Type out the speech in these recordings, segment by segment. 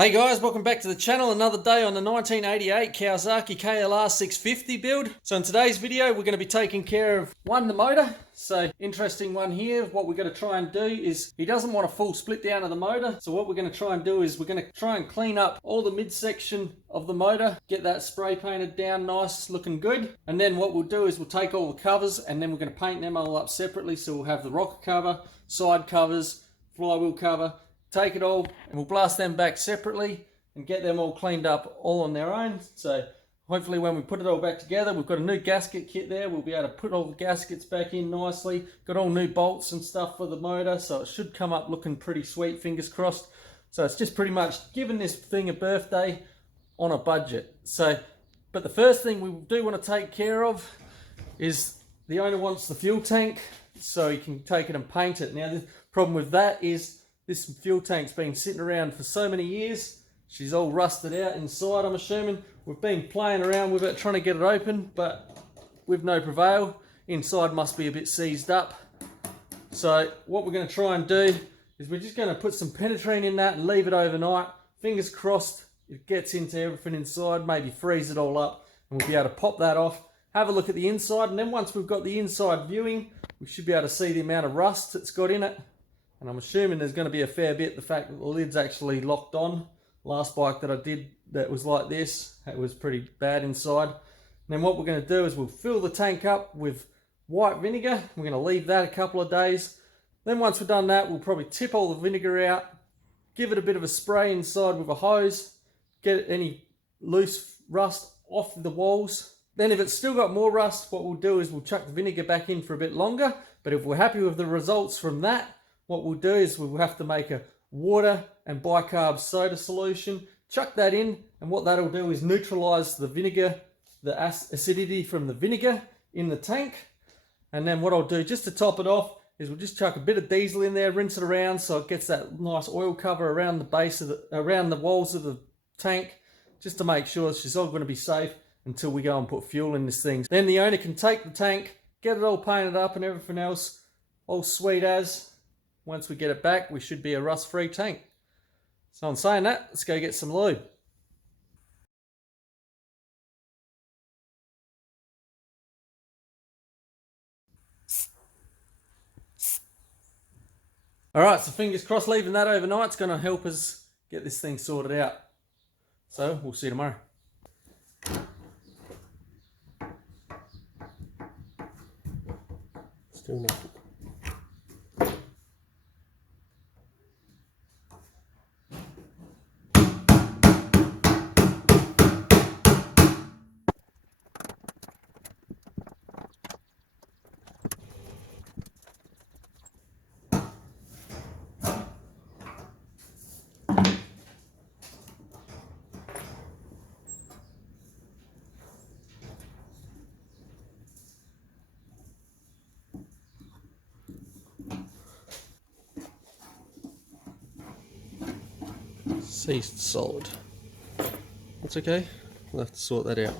Hey guys, welcome back to the channel. Another day on the 1988 Kawasaki KLR650 build. So in today's video, we're going to be taking care of the motor. So interesting one here. What we're going to try and do is, he doesn't want a full split down of the motor. So what we're going to try and do is we're going to try and clean up all the midsection of the motor, get that spray painted down nice, looking good. And then what we'll do is we'll take all the covers and then we're going to paint them all up separately. So we'll have the rocker cover, side covers, flywheel cover, take it all and we'll blast them back separately and get them all cleaned up all on their own. So hopefully when we put it all back together, we've got a new gasket kit there. We'll be able to put all the gaskets back in nicely. Got all new bolts and stuff for the motor, so it should come up looking pretty sweet, fingers crossed. So it's just pretty much giving this thing a birthday on a budget. So, but the first thing we do want to take care of is the owner wants the fuel tank so he can take it and paint it. Now the problem with that is this fuel tank's been sitting around for so many years. She's all rusted out inside, I'm assuming. We've been playing around with it, trying to get it open, but with no prevail. Inside must be a bit seized up. So what we're going to try and do is we're just going to put some penetrine in that and leave it overnight. Fingers crossed it gets into everything inside, maybe freeze it all up, and we'll be able to pop that off, have a look at the inside, and then once we've got the inside viewing, we should be able to see the amount of rust it's got in it. And I'm assuming there's going to be a fair bit. The fact that the lid's actually locked on. Last bike that I did that was like this, it was pretty bad inside. And then what we're going to do is we'll fill the tank up with white vinegar. We're going to leave that a couple of days. Then once we've done that, we'll probably tip all the vinegar out, give it a bit of a spray inside with a hose, get any loose rust off the walls. Then if it's still got more rust, what we'll do is we'll chuck the vinegar back in for a bit longer. But if we're happy with the results from that, what we'll do is we'll have to make a water and bicarb soda solution, chuck that in, and what that'll do is neutralize the vinegar, the acidity from the vinegar in the tank. And then what I'll do just to top it off is we'll just chuck a bit of diesel in there, rinse it around so it gets that nice oil cover around the base of around the walls of the tank, just to make sure she's all going to be safe until we go and put fuel in this thing. Then the owner can take the tank, get it all painted up and everything else all sweet as. Once we get it back, we should be a rust-free tank. So on saying that, let's go get some lube. Alright, so fingers crossed leaving that overnight is going to help us get this thing sorted out. So we'll see you tomorrow. Still nothing. Seized solid. That's okay, we'll have to sort that out.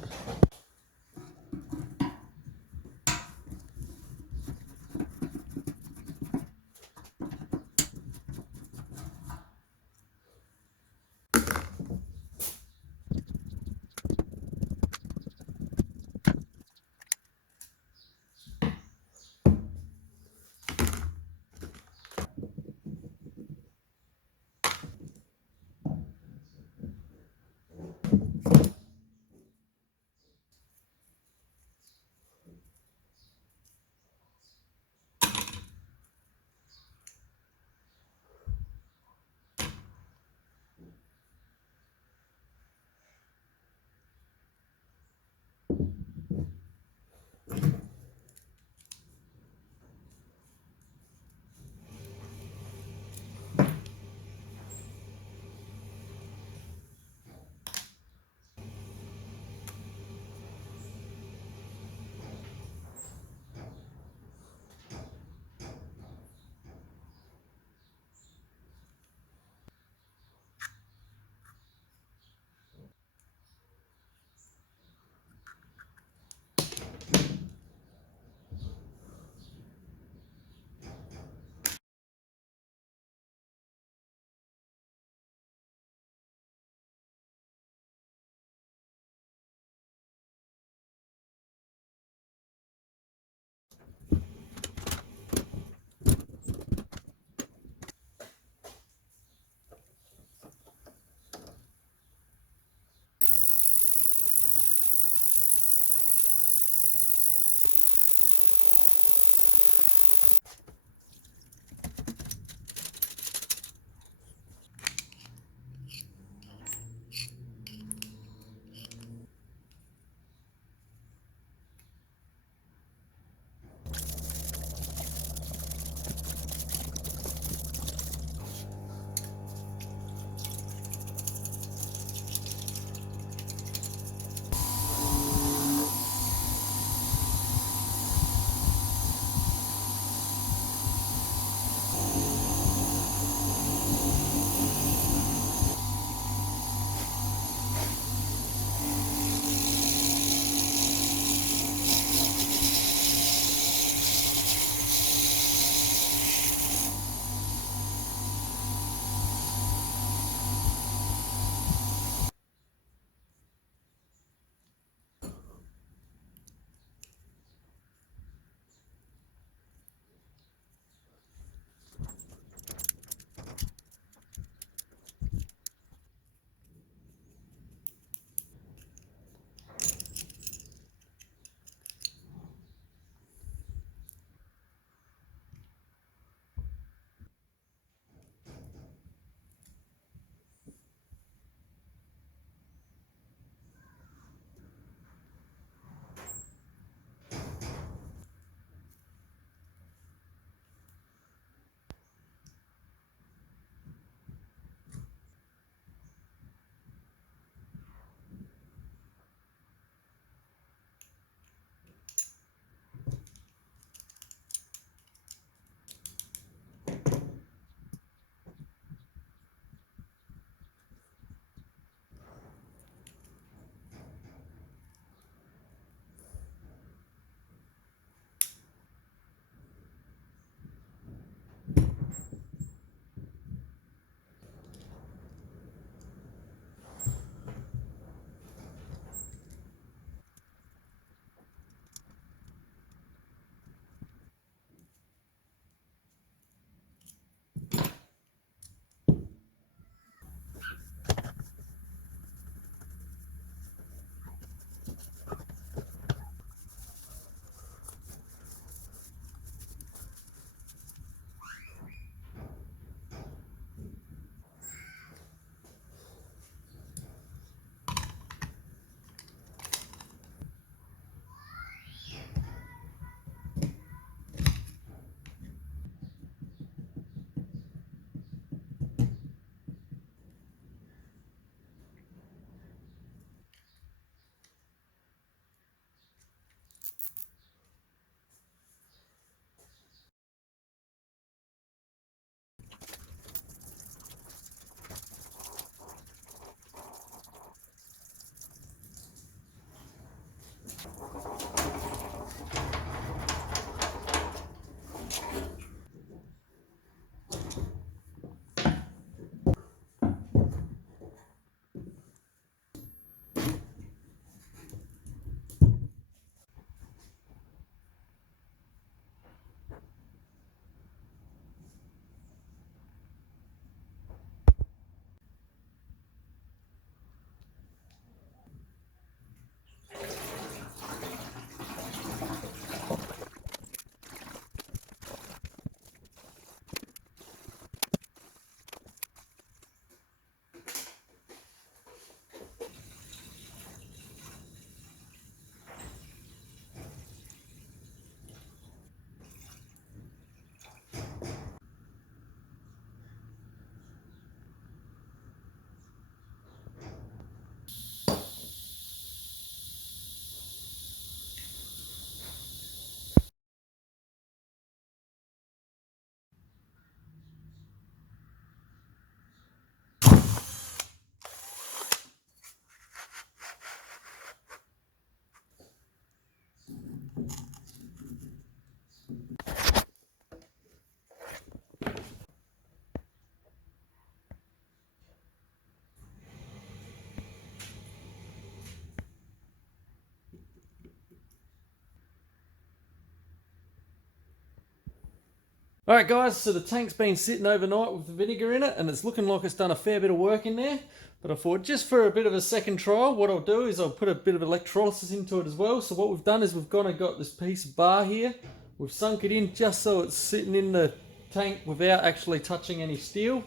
Alright guys, so the tank's been sitting overnight with the vinegar in it and it's looking like it's done a fair bit of work in there. But I thought just for a bit of a second trial, what I'll do is I'll put a bit of electrolysis into it as well. So what we've done is we've gone and got this piece of bar here. We've sunk it in just so it's sitting in the tank without actually touching any steel.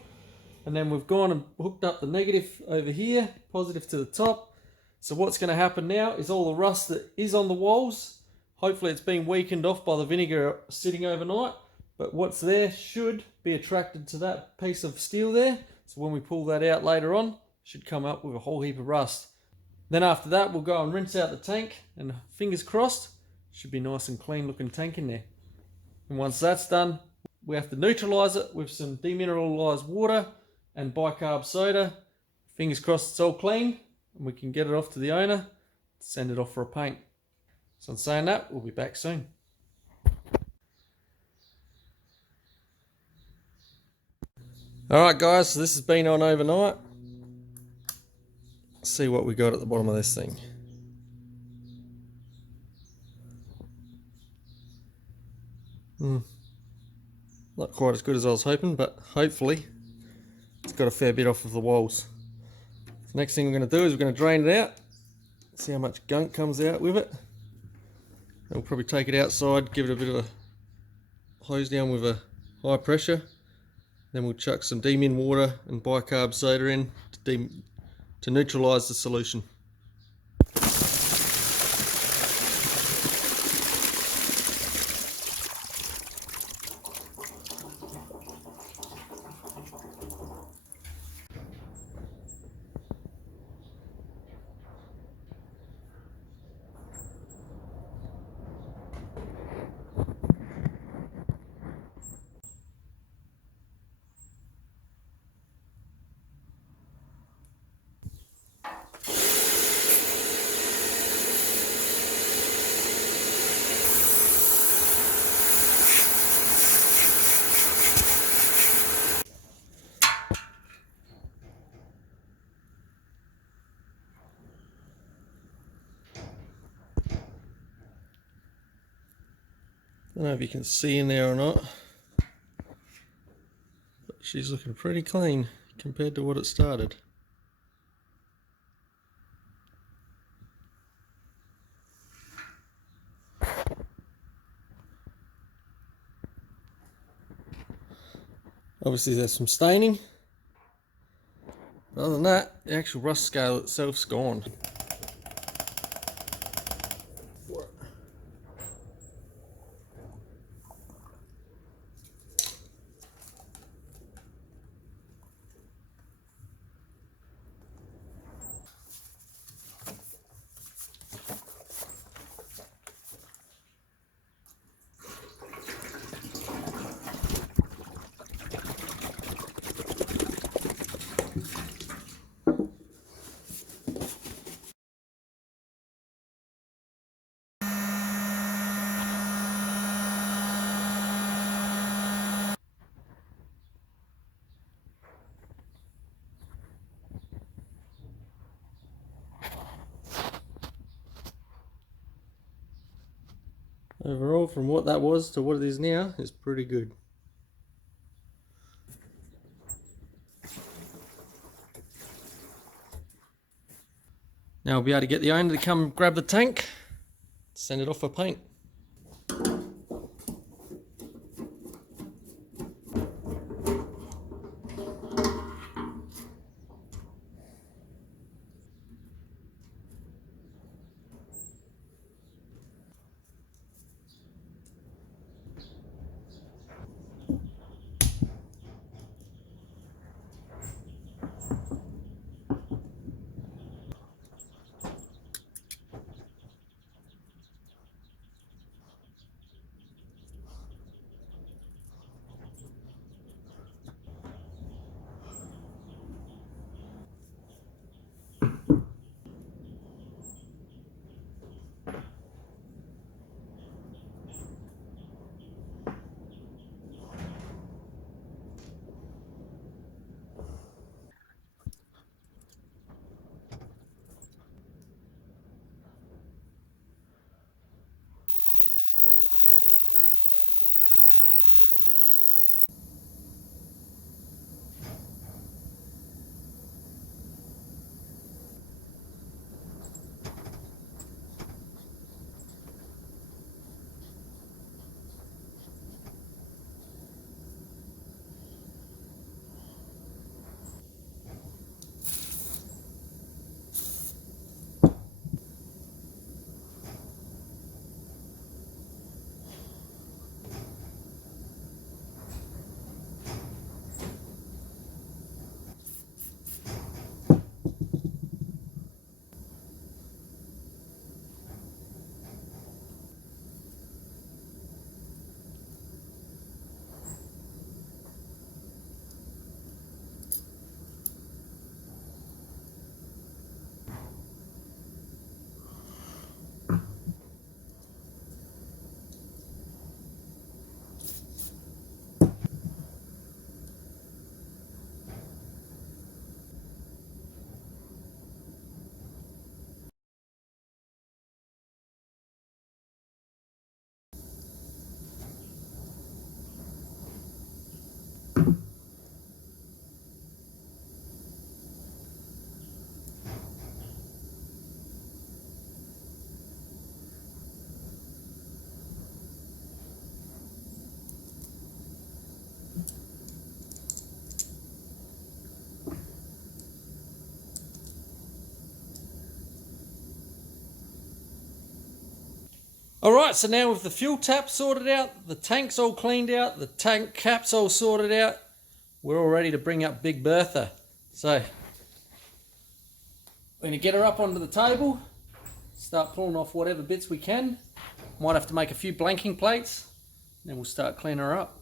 And then we've gone and hooked up the negative over here, positive to the top. So what's going to happen now is all the rust that is on the walls, hopefully it's been weakened off by the vinegar sitting overnight. But what's there should be attracted to that piece of steel there. So when we pull that out later on, should come up with a whole heap of rust. Then after that, we'll go and rinse out the tank and fingers crossed, should be nice and clean looking tank in there. And once that's done, we have to neutralize it with some demineralized water and bicarb soda. Fingers crossed it's all clean and we can get it off to the owner, send it off for a paint. So in saying that, we'll be back soon. Alright guys, so this has been on overnight. Let's see what we got at the bottom of this thing. Not quite as good as I was hoping, but hopefully it's got a fair bit off of the walls. The next thing we're going to do is we're going to drain it out, see how much gunk comes out with it. And we'll probably take it outside, give it a bit of a hose down with a high pressure. Then we'll chuck some demin water and bicarb soda in to neutralise the solution. I don't know if you can see in there or not, but she's looking pretty clean compared to what it started. Obviously there's some staining, but other than that, the actual rust scale itself's gone. Overall, from what that was to what it is now, is pretty good. Now we'll be able to get the owner to come grab the tank, send it off for paint. Alright, so now with the fuel tap sorted out, the tank's all cleaned out, the tank cap's all sorted out, we're all ready to bring up Big Bertha. So, we're going to get her up onto the table, start pulling off whatever bits we can. Might have to make a few blanking plates, then we'll start cleaning her up.